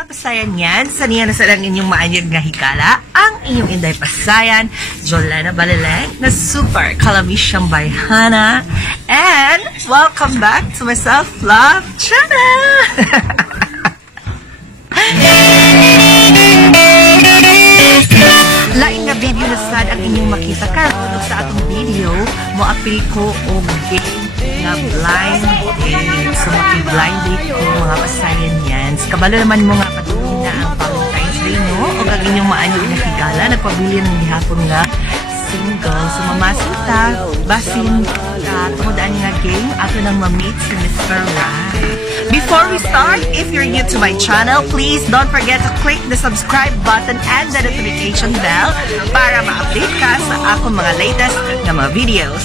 mga pasayan yan, saniya na sa lang inyong maanyag nga hikala, ang inyong inday pasayan, Jolena Baleleng, na super kalamisyang bayhana, and welcome back to my self-love channel! Laing nga video na sad ang inyong makita karon sa atong video, mo apil ko og game nga blind date. So maki-blind date ko mga pasayan yan. Kabalo naman mo nga patuloy na ang Valentine's Day, no? O ang inyong maanyog na higala, nagpabilin ng gihapon nga single. So mamasin ta, basin ka, tungodaan nga game, ato nang ma-meet si Mr. Right. Before we start, if you're new to my channel, please don't forget to click the subscribe button and the notification bell para ma-update ka sa akong mga latest na mga videos.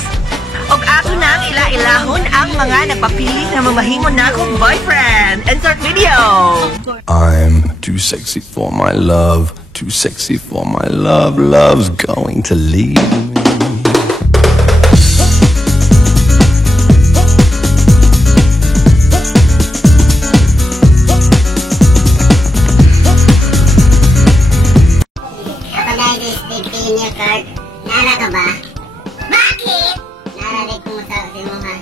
Og ato nang ila-ilahon ang mga nagpapili na mamahimon na akong boyfriend. Insert video! I'm too sexy for my love, too sexy for my love, love's going to leave me. Card. Nara ka ba? Bakit? Naranig ko sa mo ha.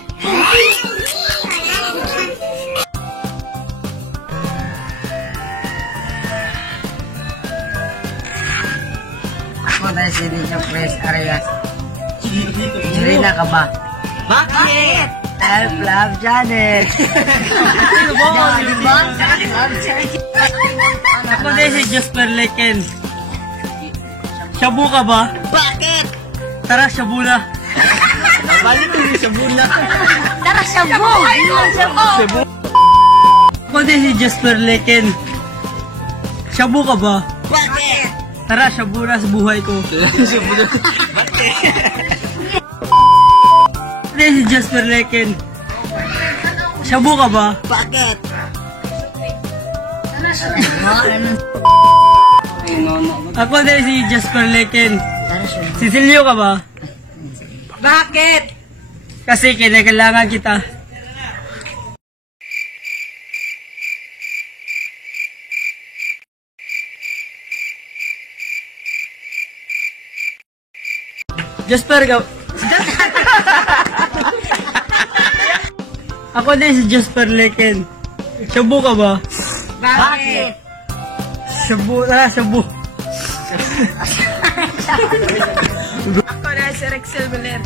Ako dahil si Ninja Press Arias. Julina ka ba? Bakit? Self-love Janet. Ako dahil si Jasper Leken. Shabu ka ba? Bakit? Tara, shabu na. Balik ko yung shabu na. Tara, shabu! Shabu. Ako din si Jasper Leken. Shabu ka ba? Bakit? Tara, shabu na sa buhay ko. Shabu na. Bakit? Ako din si Jasper Leken. Shabu ka ba? Bakit? Ako din si Jasper Leken. Sisilyo ka ba? Bakit? Kasi kinakailangan kita. Jasper ka. Ako din si Jasper Leken. Shabu ka ba? Bakit? Shabu, tara, shabu. Ako na si Rexel Beler.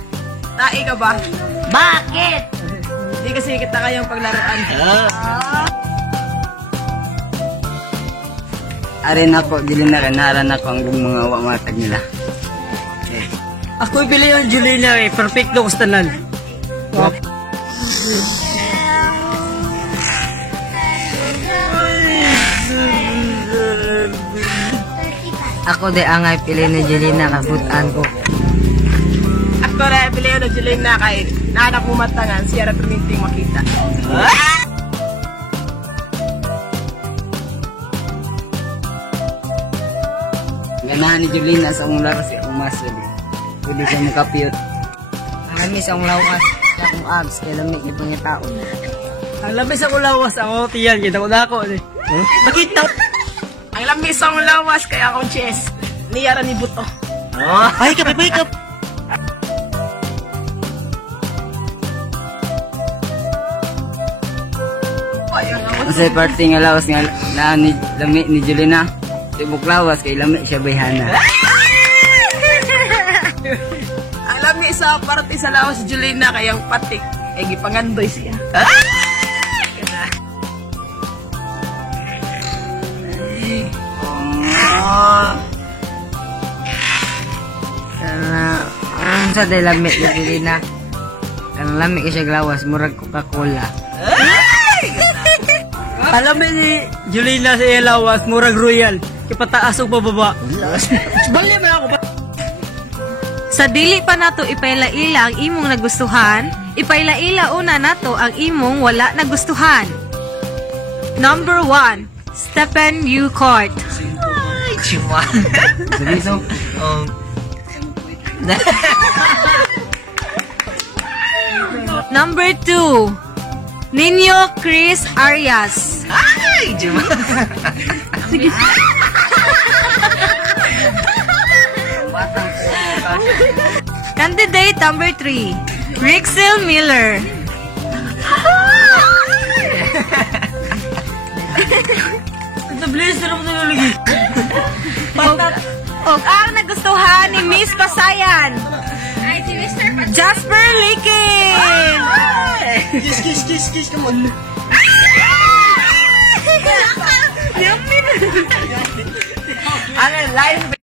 Tae ka ba? Bakit? Hindi kasi kita kayang paglaruan. Arin ako, gilinaranan ako ang mga wamatag nila. Ako ibili yung Julina eh. Perfecto ko stanan. Ako de angay pili ni Julina kabutan ko. Ako na pili na Jelena kay naanak mo matangan siya na tuminting makita. Ganahan ni Julina sa akong lawas si akong muscle. Pwede siya makapiyot. Marami sa akong lawas sa akong abs kaya lamig ni pangitaon. Ang labis ako lawas. Ako tiyan. Kita ko na ako. Bakit daw? Ang lamis ang lawas kaya akong chest. Niyara ni Buto. Ay, kapit, wake up! Sa party nga lawas nga na ni lami ni Julina. Tibok lawas kay lami siya bayhana. Ang lami sa parte sa lawas si Jelena kayang patik. Eh, gipangandoy siya. Ang sa de lami ni Julina. Ang lami kay siya lawas murag Coca-Cola. Alam mo ni Julina sa Lawas, murag royal. Kipataas o pababa. Bali mo ako. Sa dili pa nato ipailaila ang imong nagustuhan, ipailaila una nato ang imong wala nagustuhan. Number 1, Stephen Eucourt. Ay, chiwa. Sabiso. Number 2, Nino Chris Arias. Ay! Juma. Sige. Candidate number 3, Rixel Miller. Ito, please, sarap na yung lagi. Og ang nagustuhan ni Miss Pasayan, Jasper Likin. Kiss, come on. Ano, live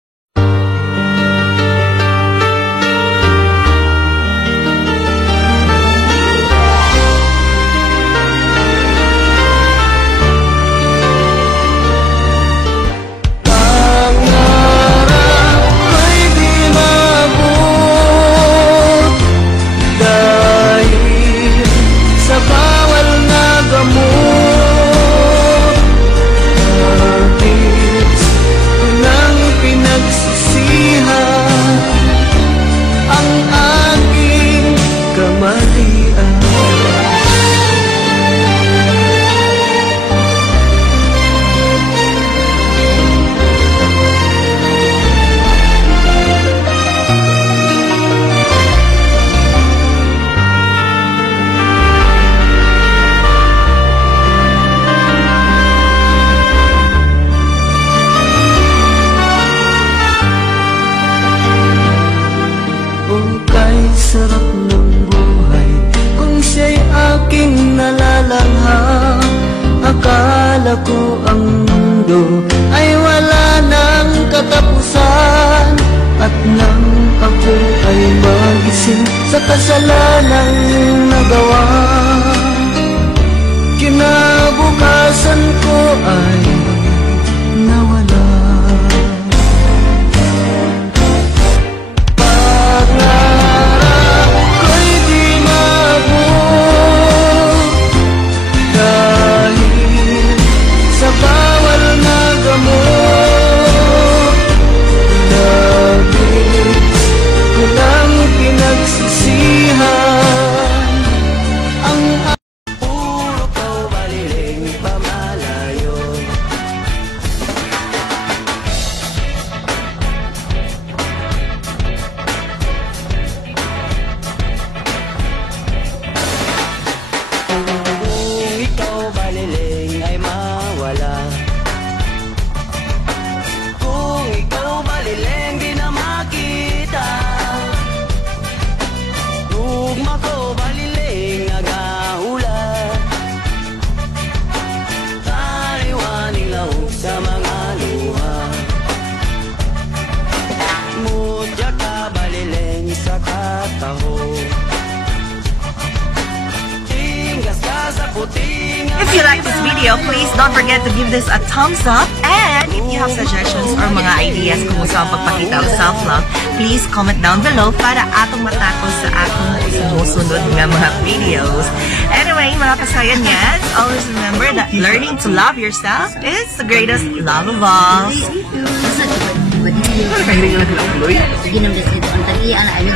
sarap ng buhay kung siya'y aking nalalanghap. Akala ko ang mundo ay wala ng katapusan. At nang ako ay magising sa kasalanang nagawa, kinabukasan ko ay nawala. If you like this video, please don't forget to give this a thumbs up. And if you have suggestions or mga ideas kung saan pagpakita o self-love, please comment down below para atong matakos sa atong sumusunod nga mga videos. Anyway, mga kasayan yan, always remember that learning to love yourself is the greatest love of all. Sige nang dito. Ang talian, ay